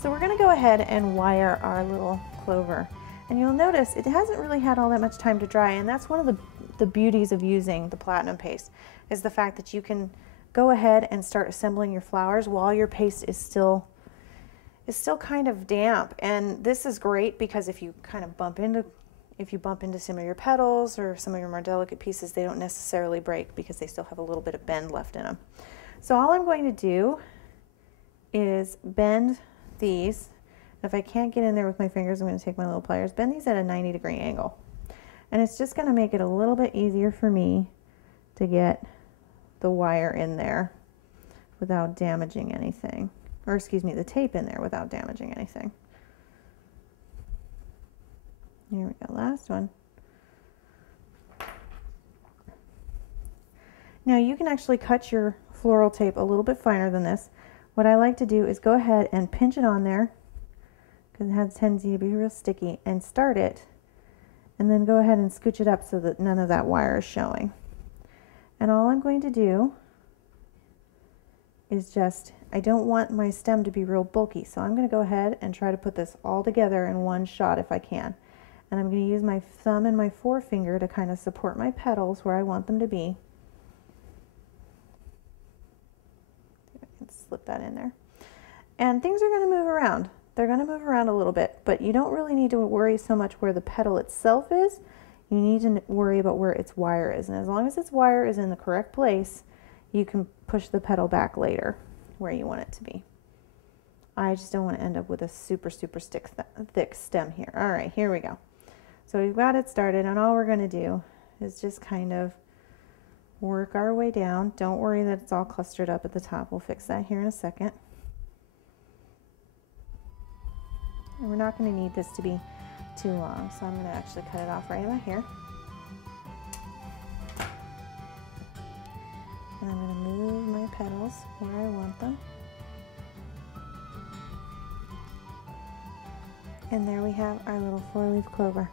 So we're going to go ahead and wire our little clover. And you'll notice it hasn't really had all that much time to dry, and that's one of the beauties of using the platinum paste, is the fact that you can go ahead and start assembling your flowers while your paste is still kind of damp. And this is great because if you bump into some of your petals or some of your more delicate pieces, they don't necessarily break because they still have a little bit of bend left in them. So all I'm going to do is bend these. If I can't get in there with my fingers, I'm going to take my little pliers, bend these at a 90-degree angle. And it's just going to make it a little bit easier for me to get the wire in there without damaging anything. Or excuse me, the tape in there without damaging anything. Here we go, last one. Now you can actually cut your floral tape a little bit finer than this. What I like to do is go ahead and pinch it on there, because it has a tendency to be real sticky, and start it, and then go ahead and scooch it up so that none of that wire is showing. And all I'm going to do is just, I don't want my stem to be real bulky, so I'm going to go ahead and try to put this all together in one shot if I can. And I'm going to use my thumb and my forefinger to kind of support my petals where I want them to be. I can slip that in there. And things are going to move around. They're going to move around a little bit, but you don't really need to worry so much where the petal itself is. You need to worry about where its wire is. And as long as its wire is in the correct place, you can push the petal back later where you want it to be. I just don't want to end up with a super thick stem here. All right, here we go. So we've got it started, and all we're going to do is just kind of work our way down. Don't worry that it's all clustered up at the top. We'll fix that here in a second. And we're not going to need this to be too long, so I'm going to actually cut it off right about here. And I'm going to move my petals where I want them. And there we have our little 4-leaf clover.